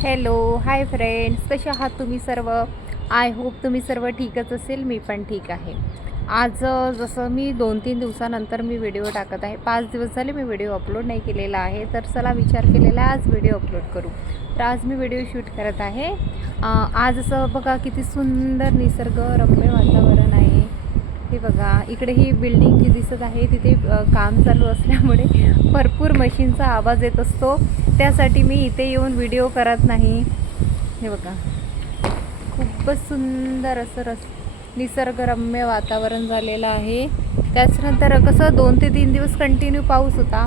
Hello hi friends कसे आहात तुम्ही सर्व आय होप तुम्ही सर्व ठीकच असेल मी पण ठीक आहे आज जसं मी दोन तीन दिवसानंतर मी व्हिडिओ टाकत आहे पाच दिवस झाले मी व्हिडिओ अपलोड नाही केलेला आहे तर चला विचार केलेला आज व्हिडिओ अपलोड करू तर आज मी व्हिडिओ शूट करत आहे आज असं बघा किती सुंदर निसर्ग निसर्गरम्य वातावरण आहे हे बघा इकडे ही बिल्डिंग जी दिसत आहे तिथे काम चालू असल्यामुळे भरपूर मशीनचा आवाज येत असतो त्यासाठी मी इथे येऊन व्हिडिओ करत नाही हे बघा खूपच सुंदर असं रस निसर्गरम्य वातावरण झालेलं आहे त्याचनंतर कसं दोन ते तीन दिवस कंटिन्यू पाऊस होता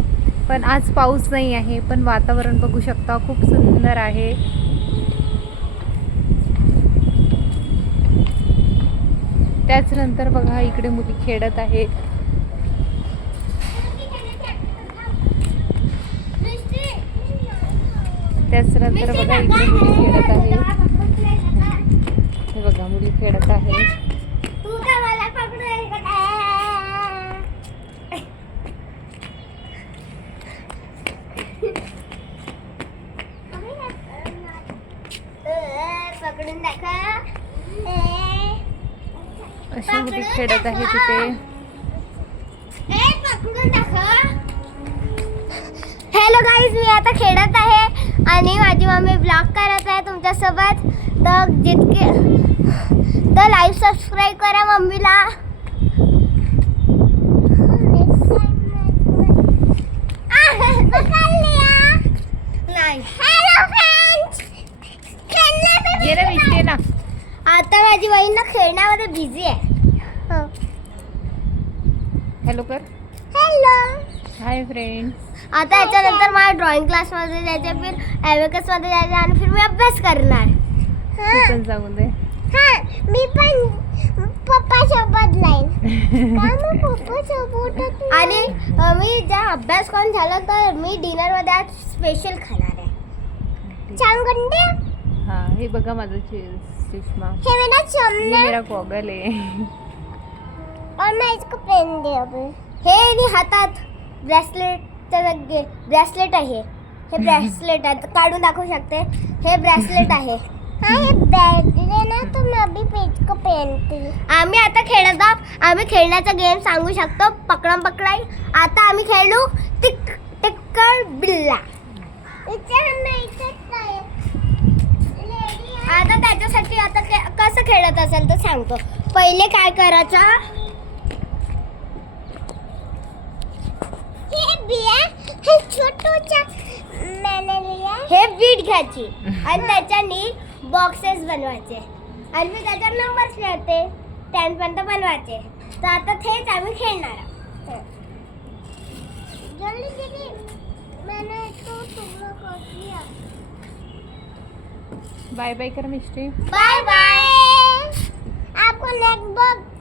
पण आज पाऊस नाही आहे पण वातावरण बघू शकता खूप सुंदर आहे त्याचनंतर बघा इकडे मुली खेळत आहेत त्याचनंतर बघा इकडे मुली खेळत आहे हे बघा मुली खेळत आहे सगळे अशी मुली खेळत आहे तिथे हॅलो गाईज मी आता खेळत आहे आणि माझी मम्मी ब्लॉग करत आहे तुमच्यासोबत तर जितके तर लाईव्ह सबस्क्राईब करा मम्मीला नाही वही हो। Hello Hello. आता माझी hey बहीण ना खेळण्यामध्ये बिझी आहे हॅलो कर हॅलो हाय फ्रेंड आता याच्यानंतर मला ड्रॉइंग क्लास मध्ये जायचे oh. फिर एवेकस मध्ये जायचे आणि फिर मी अभ्यास करणार हां जाऊ दे हां मी पण पप्पा सोबत काय मामा पप्पा सोबत आणि मी जर अभ्यास करून झालं तर मी डिनर मध्ये आज स्पेशल खाणार आहे चांगंडे हा हे बघा माझं सुषमा हे मेरा चमन मेरा गॉगल और मैं इसको पहन दिया अभी हे ने हातात ब्रेसलेट तर ब्रेसलेट आहे हे ब्रेसलेट आहे काढून दाखवू शकते हे ब्रेसलेट आहे हां हे बॅगले ना तो मैं अभी पेज को पहनते आम्ही आता खेळत आहोत आम्ही खेळण्याचा गेम सांगू शकतो पकडम पकडाई आता आम्ही खेळलो टिक टिक बिल्ला इच्छा आता त्याच्यासाठी आता कसं खेळत असेल तर सांगतो पहिले काय करायचं हे घ्यायची आणि त्याच्यानी बॉक्सेस बनवायचे आणि मी त्याच्या नंबर टेनपर्यंत बनवायचे तर आता तेच आम्ही खेळणार आहोत बाय बाय करमिस्ट्री बाय बाय आपको आप